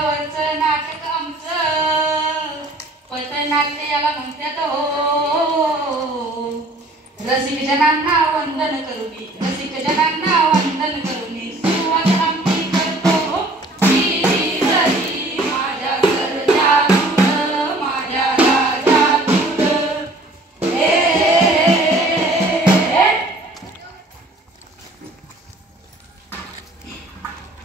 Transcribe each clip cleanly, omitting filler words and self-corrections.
नावाचं नाटक आमचं पथनाट्य याला म्हणतात हो. रसिक जनांना वंदन करूनी रसिक जनांना वंदन करूनी सुरुवात आम्ही करतो. माझ्या घरच्या तुझ माझ्या राजा तुझ.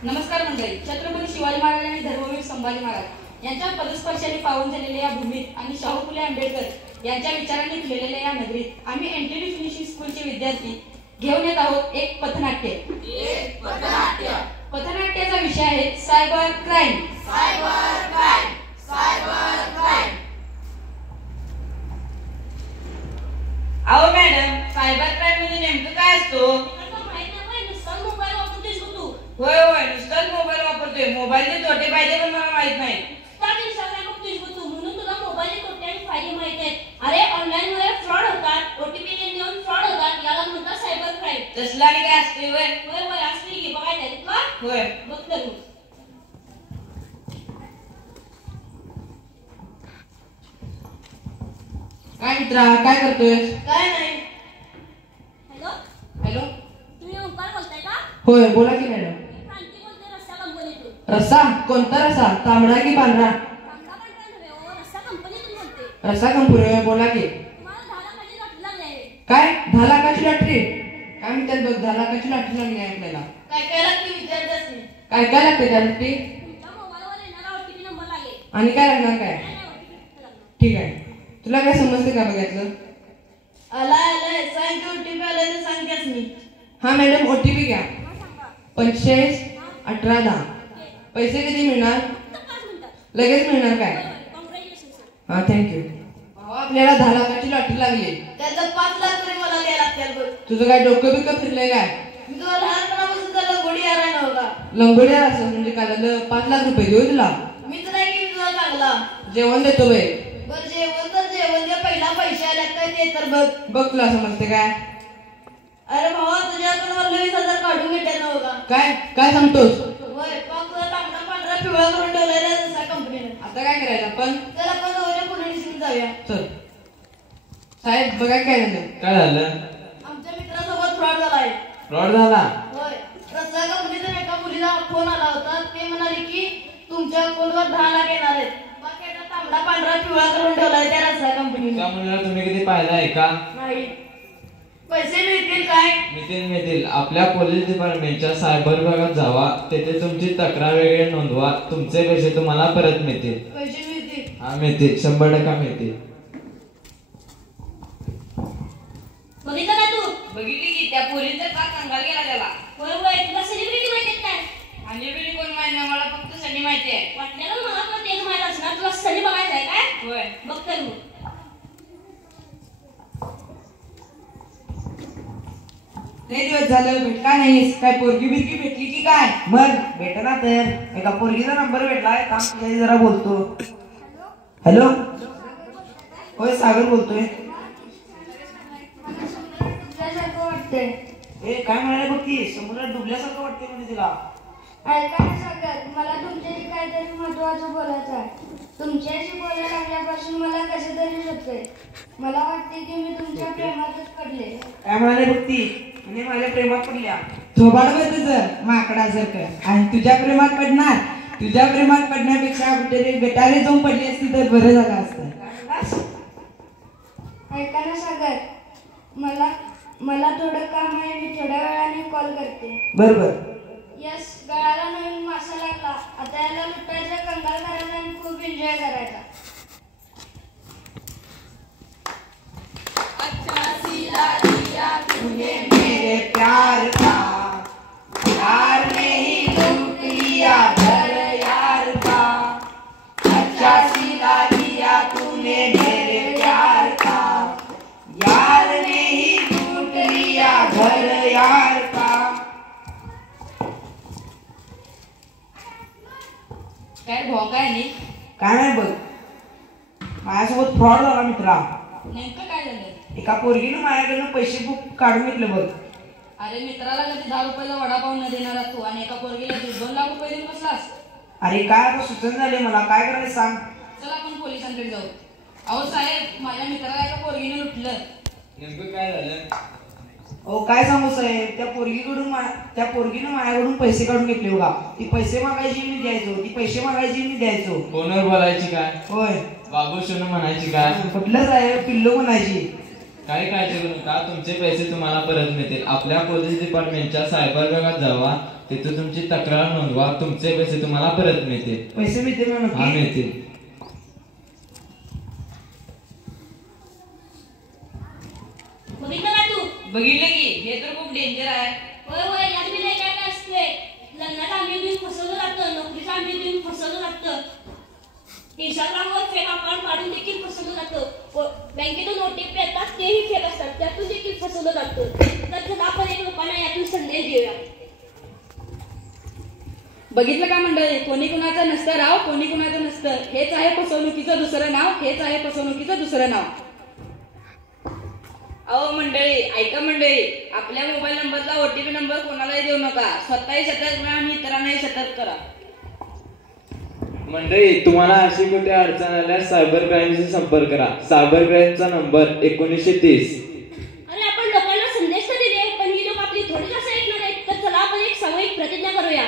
नमस्कार मंडळी. छत्रपती शिवाजी महाराज आणि धर्मवीर संभाजी महाराज यांच्या पदस्पर्शाने पावन झालेल्या या भूमीत आणि शाहू फुले आंबेडकर यांच्या विचारांनी फिरलेल्या या नगरीत आम्ही एनटीडी फिनिशिंग स्कूलचे विद्यार्थी घेऊन येत आहोत एक पथनाट्य. पथनाट्याचा विषय आहे सायबर क्राईम. अहो मॅडम, सायबर क्राईम म्हणजे नेमकं काय असतो? होय होय, नुसताच मोबाईल वापरतोय. मोबाईलचे तोटे फायदे पण मला माहित नाही. म्हणून तुला मोबाईलचे तोटे आणि फायदे माहित आहेत. अरे ऑनलाईन वर फ्रॉड होतात, ओटीपी देऊन फ्रॉड होतात, याला म्हणतात सायबर क्राईम. तसला आणि काय असते? होय होय होय असली की बघायचं तुला. होय बघ तर काय मित्रा, काय करतोय? काय नाही. हॅलो हॅलो, तुम्ही ओंकार बोलताय का? होय बोला की मॅडम. क्रांती बोलते रस्सा कंपनीतून. रस्सा? कोणता रस्सा? तांबडा की पांढरा? तांबडा पांढरा नव्हे हो, रस्सा कंपनीतून बोलते. रस्सा कंपनी? बोला की. तुम्हाला 10 लाखाची लॉटरी लागली आहे. काय 10 लाखाची लॉटरी? काय म्हणतात बघ, 10 लाखाची लॉटरी लागली आहे आपल्याला. काय काय लागते विचारताच नाही. काय काय लागते त्या लॉटरी? तुमच्या मोबाईलवर येणारा ओटीपी नंबर लागेल. आणि काय लागणार? काय काय नाही ओटीपी लागणार. ठीक आहे. तुला काय समजते का बघायचं? आलाय सांग ओटीपी आलाय तर सांगतेच मी. हा मॅडम, ओटीपी घ्या. हा सांगा. 45 18 10. पैसे कधी मिळणार? फक्त 5 मिनिटात. लगेच मिळणार काय? Congratulation sir. हा थँक्यू. आपल्याला 10 लाखाची लॉटरी लागली. त्याचं 5 लाख तरी मला द्यायला लागतील बघ. तुझं काय डोकं बिकं फिरलंय काय? मी तुला लहानपणापासून त्याला गोडी आला नव्हता. लंगोड्या असं म्हणजे काय झालं? 5 लाख रुपये देऊ तुला? मी तुला की तुला चांगला जेवण देतो बाई. बरं जेवण दे. पहिला पैसे आल्यात काय ते तर बघ. बघ तुला समजते काय? अरे भावा तुझ्याकडून मला 20,000 काढून घेतले नव्हता. काय काय सांगतोस? होय पाक तुला तांबडा पांढरा पिवळा करून ठेवलेला आहे कंपनीने. आता काय करायचं आपण? त्याला आपण जाऊया पोलीस जाऊया. चल साहेब, बघा काय झालं. काय झालं? आमच्या मित्रासोबत फ्रॉड झालाय. फ्रॉड झाला? होय, रस्ता कंपनीतून एका मुलीला फोन आला होता. ते म्हणाले की तुमच्या अकाउंटवर 10 लाख येणार आहेत. बाकी आता तांबडा पांढरा पिवळा करून ठेवलाय त्या रस्ता कंपनीने. त्या मुलीला तुम्ही कधी पाहिला आहे का? नाही. पैसे मिळतील काय? मिळतील. आपल्या पोलीस डिपार्टमेंटच्या सायबर विभागात जावा. तेथे तुमची तक्रार वगैरे नोंदवा. तुमचे पैसे तुम्हाला परत मिळतील. पैसे मिळतील? हा मिळतील, 100% मिळतील. बघितलं का तू? बघितली की त्या पोरीचा का कंगाल गेला त्याला. होय होय, तुला सेलिब्रिटी माहिती काय? अंजली कोण माहिती नाही मला, फक्त सनी माहिती आहे. वाटलेलं मला पण तेच माहित असणार. तुला सनी बघायचं आहे काय? होय. बघ तर मग. लय दिवस झालं भेटला नाहीस. काय पोरगी बिरगी भेटली की काय? मग भेटला तर एका पोरगीचा नंबर भेटलाय. काम तुझ्याशी जरा बोलतो. हॅलो, होय सागर बोलतोय. ए काय म्हणाले बघ की, समुद्रात डुबल्यासारखं वाटते म्हणजे तिला. ऐका ना सागर, मला तुमच्याशी काहीतरी महत्वाचं बोलायचं आहे. तुमच्याशी बोलायला लागल्यापासून मला कसं तरी होतंय. मला वाटते की मी तुमच्या प्रेमातच पडले. काय म्हणाले बघ ती, म्हणजे माझ्या प्रेमात पडल्या. थोबाड बघ तुझं माकडासारखं. आणि तुझ्या प्रेमात पडणार? तुझ्या प्रेमात पडण्यापेक्षा कुठेतरी बेटारे जाऊन पडली असती तर बरं झालं असतं. ऐका ना सागर, मला थोडं काम आहे. मी थोड्या वेळाने कॉल करते. बरोबर. यस, गळाला नवीन मासा लागला. आता याला लुटायचा, कंगाल करायचा आणि खूप एन्जॉय करायचा. अच्छा सिला दिया तूने मेरे प्यार का, प्यार ने ही लूट लिया घर यार का. अच्छा सिला दिया तूने मेरे प्यार का, यार ने ही लूट लिया घर यार का. काय भाऊ काय नाही. काय नाही बघ, माझ्यासोबत फ्रॉड झाला मित्रा. नेमकं काय झालं? एका पोरगीनं माझ्याकडनं पैसे बुक काढून घेतले बघ. अरे मित्राला कधी 10 रुपयाचा वडापाव न देणारा तू आणि एका पोरगीला 2 लाख रुपये देऊन बसलास. अरे काय आता सुचन झाले मला, काय करायचं सांग. चला आपण पोलिसांकडे जाऊ. अहो साहेब, माझ्या मित्राला एका पोरगीने लुटलं. नेमकं काय झालं? अहो काय सांगू साहेब, त्या पोरगीनं माझ्याकडून पैसे काढून घेतले बघा. ती पैसे मागायची मी द्यायचो, ती पैसे मागायची मी द्यायचो. फोनवर बोलायची काय? होय. बाबू शोनू म्हणायची काय? कुठलं साहेब, पिल्लू म्हणायची. काही काळजी करू नका, तुमचे पैसे तुम्हाला परत मिळतील. आपल्या पोलीस डिपार्टमेंटच्या सायबर विभागात जावा, तिथे तुमची तक्रार नोंदवा, तुमचे पैसे तुम्हाला परत मिळतील. पैसे मिळतील ना नक्की? हा, मिळतील. बघितलं का तू? बघितलं की, हे तर खूप डेंजर आहे. होय यात बी नाही काय असते. लग्नात आम्ही देऊन फसवलं जातं, नोकरीचं आम्ही देऊन फसवलं जातं, इंस्टाग्रामवर फेक अकाउंट काढून देखील फसवलं जातं, बँकेतून ओटीपी येतात तेही फेक असतात, त्यातून देखील फसवलं जातं. तर चला आपण एक लोकांना यातून संदेश देऊया. बघितलं का मंडळी, कोणी कुणाचं नसतं राव, कोणी कुणाचं नसतं. हेच आहे फसवणुकीचं दुसरं नाव, हेच आहे फसवणुकीचं दुसरं नाव. अहो मंडळी, ऐका मंडळी, आपल्या मोबाईल नंबरचा ओटीपी नंबर कोणालाही देऊ नका. स्वतःही सतर्क राहा आणि इतरांनाही सतर्क करा. मंडळी, तुम्हाला अशी कुठे अडचण आल्यास सायबर क्राईमशी संपर्क करा. सायबर क्राईमचा नंबर 1930. अरे आपण लोकांना संदेश तर दिले, पण ही लोक आपली थोडी जास्त ऐकणार आहेत. तर चला आपण एक सामूहिक प्रतिज्ञा करूया.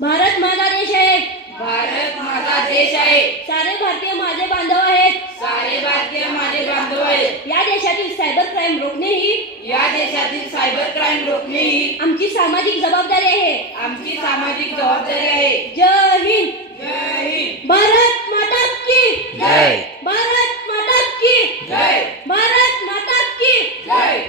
भारत माझा देश आहे, भारत माझा देश आहे, सारे भारतीय माझे बांधव आहेत, सारे भारतीय माझे बांधव आहेत. या देशातील सायबर क्राईम रोखणे ही या देशातील सायबर क्राईम रोखणे ही आमची सामाजिक जबाबदारी आहे. आमची सामाजिक जबाबदारी आहे. जय हिंद. जय हिंद. भारत माता की जय. भारत माता की जय. भारत माता की जय.